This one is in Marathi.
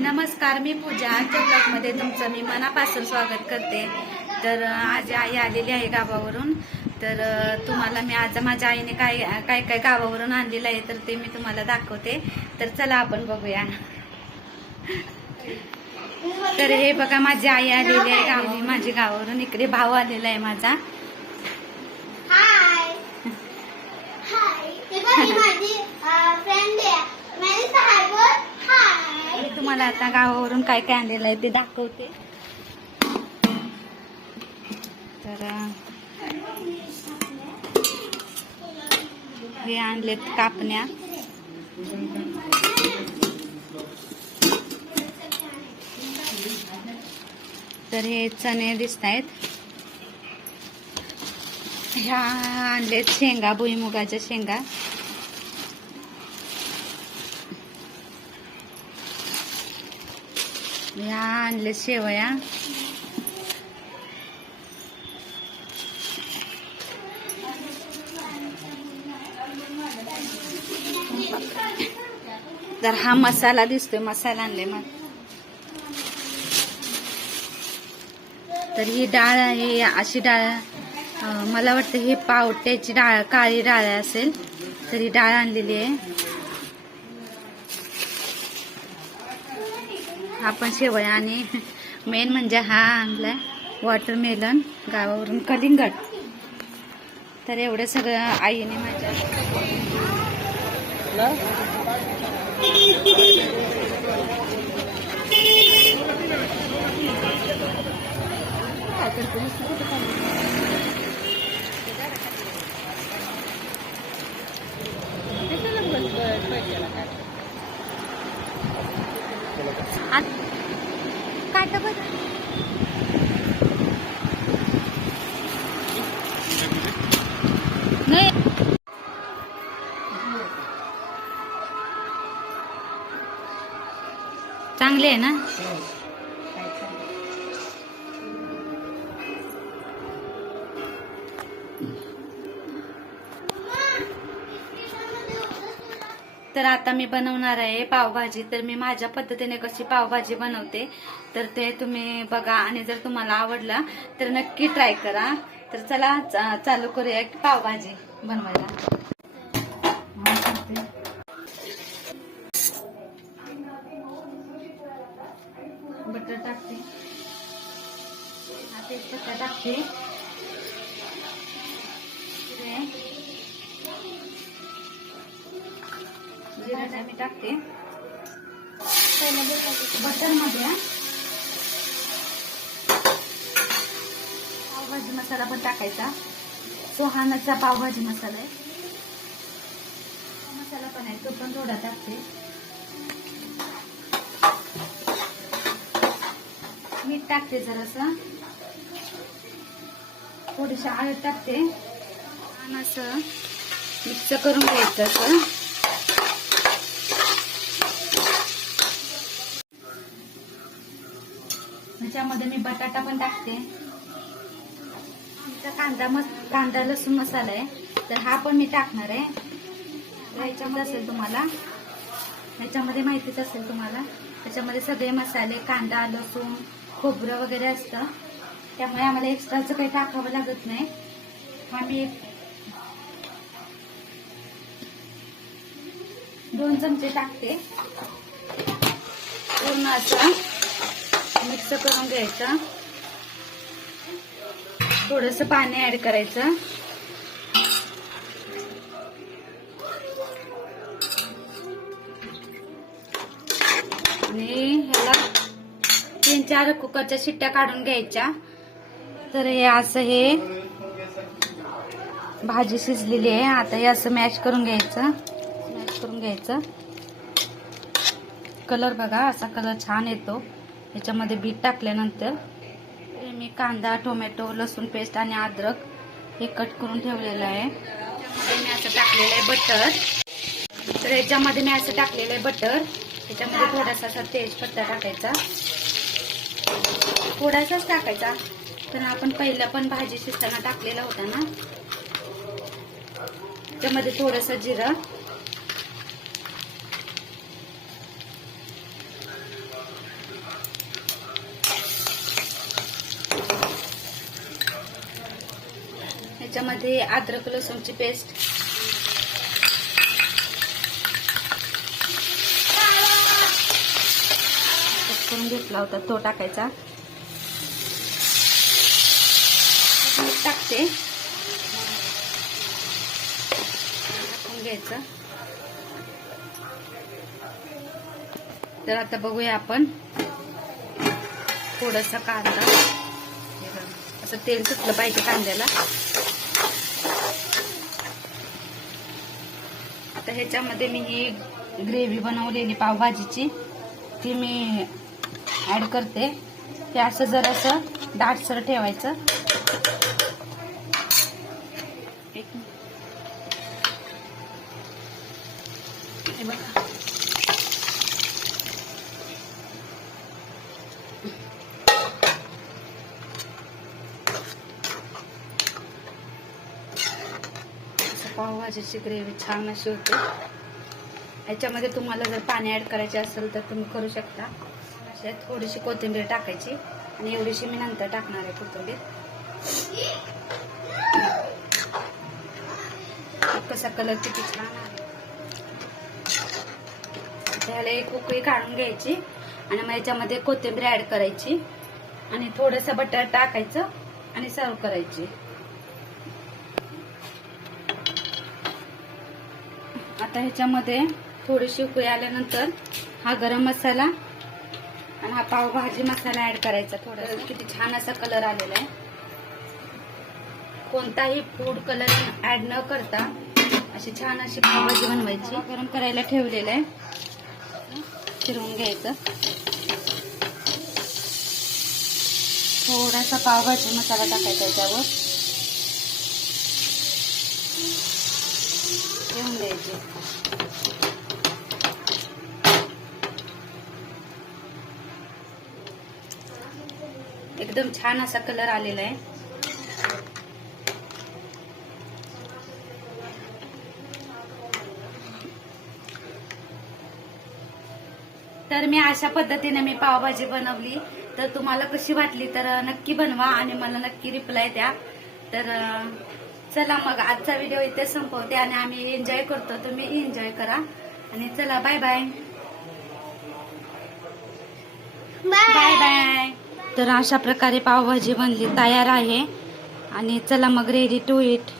नमस्कार, मी पूजा. आजच्या ब्लॉगमध्ये तुमचं मी मनापासून स्वागत करते. तर आज आई आलेली आहे गावावरून. तर तुम्हाला मी आज माझ्या आईने काय काय काय गावावरून आणलेलं आहे तर ते मी तुम्हाला दाखवते. तर चला आपण बघूया. तर हे बघा, माझी आई आलेली आहे माझी गावावरून. इकडे भाऊ आलेला आहे माझा. हाय हाय, माझी फ्रेंड आहे. मी तुम्हाला आता गावावरून काय काय आणलेलं आहे ते दाखवते. तर हे आणलेत कापण्या. तर हे चणे दिसत आहेत. ह्या आणलेत शेंगा, भुईमुगाच्या शेंगा. ह्या आणले शेवया. तर हा मसाला दिसतोय, मसाला आणले मग. तर ही डाळ आहे, अशी डाळ मला वाटतं हे पावट्याची डाळ, काळी डाळ असेल. तर ही डाळ आणलेली आहे. आपण शेवया आणि मेन म्हणजे हा आणलाय वॉटरमेलन गावावरून, कलिंगड. तर एवढं सगळं आईने माझ्या काटा बघ. नाही चांगले आहे ना. तर आता मी बनवणार आहे पावभाजी. तर मी माझ्या पद्धतीने कशी पावभाजी बनवते तर ते तुम्ही बघा, आणि जर तुम्हाला आवडला तर नक्की ट्राय करा. तर चला चालू करूया पावभाजी बनवायला. बटर टाकते, तेजपत्ता टाकते, जिरा मी टाकते बटर मध्ये. पावभाजी मसाला पण टाकायचा. सोहानाचा पावभाजी मसाला आहे, मसाला पण आहे, तो पण थोडा टाकते. मीठ टाकते जरासं, थोडीशी हळद टाकते. आणि असं मिक्स करून घ्यायचं. असं त्याच्यामध्ये मी बटाटा पण टाकते. कांदा लसूण मसाला आहे तर हा पण मी टाकणार आहे. ह्याच्यामध्ये असेल तुम्हाला, ह्याच्यामध्ये माहितीच असेल तुम्हाला, त्याच्यामध्ये सगळे मसाले, कांदा, लसूण, खोबरं वगैरे असतं. त्यामुळे आम्हाला एक्स्ट्राचं काही टाकावं लागत नाही. आम्ही 2 चमचे टाकते. पूर्ण असं मिक्स करून घ्यायचं. थोडंसं पाणी ऍड करायचं. आणि ह्याला 3-4 कुकरच्या शिट्ट्या काढून घ्यायच्या. तर हे असं हे भाजी शिजलेली आहे. आता हे असं मॅश करून घ्यायचं. कलर बघा, असा कलर छान येतो याच्यामध्ये बीट टाकल्यानंतर. मी कांदा, टोमॅटो, लसूण पेस्ट आणि अद्रक हे कट करून ठेवलेलं आहे. त्याच्यामध्ये मी असं टाकलेलं आहे बटर. तर याच्यामध्ये मी असं टाकलेलं आहे बटर. त्याच्यामध्ये थोडासा असा तेजपत्ता टाकायचा, थोडासाच टाकायचा, पण आपण पहिला पण भाजी शिजताना टाकलेला होता ना. त्यामध्ये थोडंसं जिरं, ह्याच्यामध्ये अद्रक लसूणची पेस्ट, करून घेतला होता तो टाकायचा. टाकते, टाकून घ्यायचं. तर आता बघूया आपण थोडासा कांदा, असं तेल सुटलं पाहिजे कांद्याला. आता ह्याच्यामध्ये मी ही ग्रेव्ही बनवलेली पावभाजीची ती मी ऍड करते. ते असं जरासं दाटसर ठेवायचं. हे बघा, पावभाजीची ग्रेव्ही छान अशी होते. याच्यामध्ये तुम्हाला जर पाणी ऍड करायचे असेल तर तुम्ही करू शकता. अशा थोडीशी कोथिंबीर टाकायची आणि एवढीशी मी नंतर टाकणार आहे कोथिंबीर. कसा कलर किती छान आहे. त्याला एक उकळी काढून घ्यायची आणि मग याच्यामध्ये कोथिंबीर ऍड करायची आणि थोडंसं बटर टाकायचं आणि सर्व करायची. आता ह्याच्यामध्ये थोडीशी उकळी आल्यानंतर हा गरम मसाला आणि हा पावभाजी मसाला ऍड करायचा. थोडा किती छान असा कलर आलेला आहे. कोणताही फूड कलर ऍड न करता अशी छान अशी पावभाजी बनवायची. गरम करायला ठेवलेलं आहे, फिरवून घ्यायचं. थोडासा पावभाजी मसाला टाकायचा त्याच्यावर, ठेवून द्यायचे. एकदम छान असा कलर आलेला आहे. तर मी अशा पद्धतीने मी पावभाजी बनवली. तर तुम्हाला कशी वाटली तर नक्की बनवा आणि मला नक्की रिप्लाय द्या. तर चला मग आजचा व्हिडिओ इथे संपवते आणि आम्ही एन्जॉय करतो, तुम्ही एन्जॉय करा आणि चला बाय बाय. Bye bye. तर अशा प्रकारे पावभाजी बनली तयार आहे आणि चला मग रेडी टू इट.